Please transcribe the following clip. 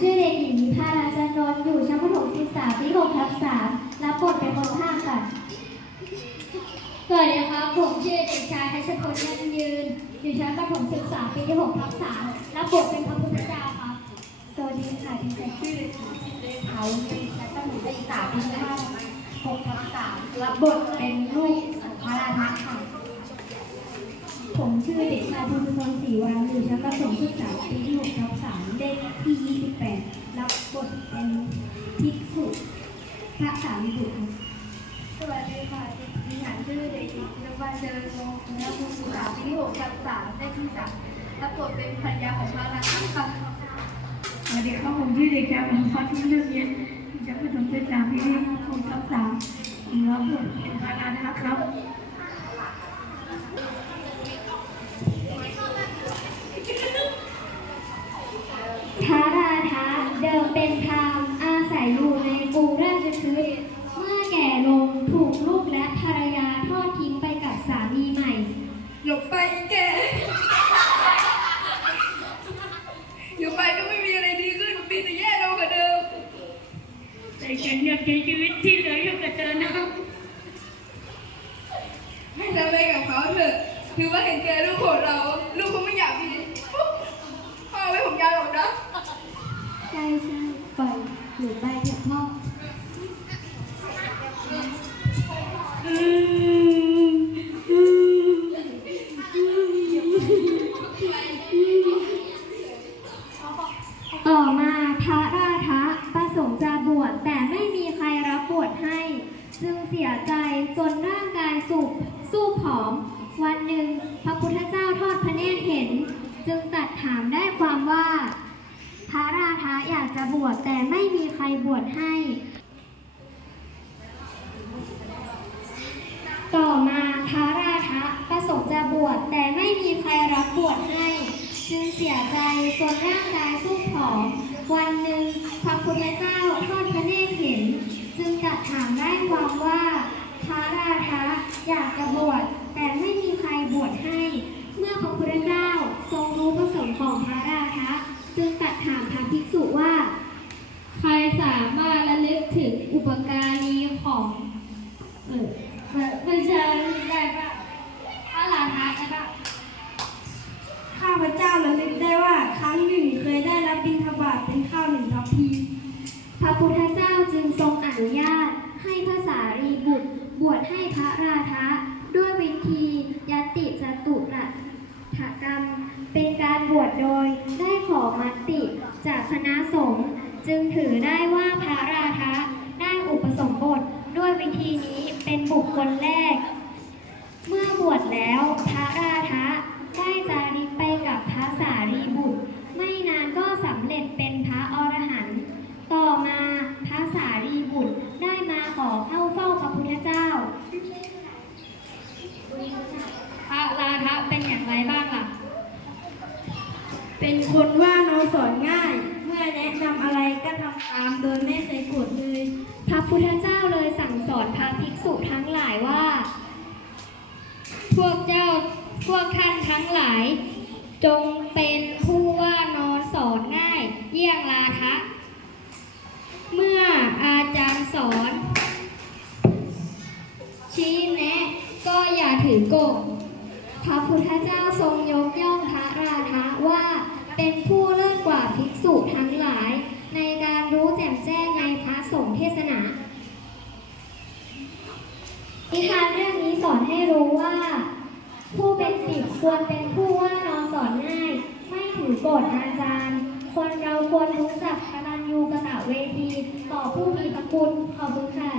ชื่อเด็กหญิงนิพาราจันนท์อยู่ชั้นประถมศึกษาปี6ทับ3รับบทเป็นคนภาคค่ะ สวัสดีครับ ผมชื่อเด็กชายทัชพลยั่งยืน อยู่ชั้นประถมศึกษาปีที่6ทับ3รับบทเป็นพระพุทธเจ้าครับ สวัสดีค่ะดิฉันชื่อเด็กหญิงชิเลเขาอยู่ชั้นประถมศึกษาปีที่6ทับ3รับบทเป็นลูกพระราชค่ะ ผมชื่อเด็กชายพุทธพลศรีวางอยู่ชั้นประถมศึกษาปีที่6ทับ3เลขที่ 28 รับบทเป็นภิกษุพระสารีบุตรสวัสดีค่ะดิฉันชื่อเด็กหญิงนวันเจริญวงศ์คณะภูมิศึกษาปีที่6ทับ3ได้ที่3รับบทเป็นภรรยาของพระราชาค่ะสวัสดีครับผมชื่อเด็กชายวันพัฒน์ที่เลือกเรียนอยู่ชั้นประถมศึกษาปีที่หกทับสามรับบทเป็นพารานะครับ พระราธะ เดิมเป็นพราหมณ์อาศัยอยู่ในกรุงราชคฤห์เมื่อแก่ลงถูกลูกและภรรยาทอดทิ้งไปกับสามีใหม่ หลบไปอีแกอยู่ไปก็ไม่มีอะไรดีขึ้นมีแต่แย่ลงกว่าเดิม แต่ฉันอยากใช้ชีวิตที่เหลืออยู่กับเธอนะให้ทำไปกับเขาเถอะ ถือว่าเห็นแกลูกของเรา ลูกคงไม่อย อยหรือไปเถอะพ่อต่อมาพระราธะประสงค์จะบวชแต่ไม่มีใครรับบวชให้ จึงเสียใจจนร่างกายสุบสู้ผอม วันหนึ่งพระพุทธเจ้าทอดพระเนตรเห็น จึงตัดถามได้ความว่า พระราธะอยากจะบวชแต่ไม่มีใครบวชให้ ต่อมาพระราธะประสงค์จะบวชแต่ไม่มีใครรับบวชให้ จึงเสียใจจนร่างกายสู้ผอม วันหนึ่งพระพุทธเจ้าทอดพระเนตรเห็น จึงตรัดถามได้ความว่า พระราธะอยากจะบวชแต่ไม่มีใครบวชให้ เมื่อพระพุทธเจ้าทรงรู้ประสงค์ของพระราธะจึงตรัดถามพระภิกษุว่า ใครสามารถระลึกถึงอุปการีของ เออไม่ใช่ได้ปะพระราธะได้ปะข้าพเจ้าระลึกได้ว่าครั้งหนึ่งเคยได้รับบิณฑบาตเป็นข้าวหนึ่งทัพพีพระพุทธเจ้าจึงทรงอนุญาต ให้พระสารีบุตรบวชให้พระราธะด้วยวิธียติจตุรัฐกรรม เป็นการบวชโดยได้ขอมติจากคณะสงฆ์จึงถือได้ว่าพระราธะได้อุปสมบท ด้วยวิธีนี้เป็นบุคคลแรก เมื่อบวชแล้วพระราธะได้จาริกไปกับพระสารีบุตร ไม่นานก็สำเร็จเป็นพระอรหันต์ต่อมาพระสารีบุตรได้มาขอเข้าเฝ้าพระพุทธเจ้า พระราธะเป็นอย่างไรบ้างล่ะ เป็นคนว่านอนสอนง่าย เมื่อแนะนำอะไรก็ทำตามโดยไม่เคยโกรธเลยพระพุทธเจ้าเลยสั่งสอนพระภิกษุทั้งหลายว่า พวกเจ้าพ วกท่านทั้งหลาย จงเป็นผู้ว่านอนสอนง่าย เยี่ยงลาทะ เมื่ออาจารย์สอน ชี้แนะก็อย่าถือโกงพระพุทธเจ้าทรงยกย่องพระราธะว่าเป็นผู้เลิศกว่าภิกษุทั้งหลาย ในการรู้แจ่มแจ้งในพระสงฆ์เทศนานิทานเรื่องนี้สอนให้รู้ว่า ผู้เป็นศิษย์ควรเป็นผู้ว่านอนสอนง่าย ไม่ถือโกรธอาจารย์ คนเราควรรู้จักกตัญญูกตเวที ต่อผู้มีพระคุณขอบคุณค่ะ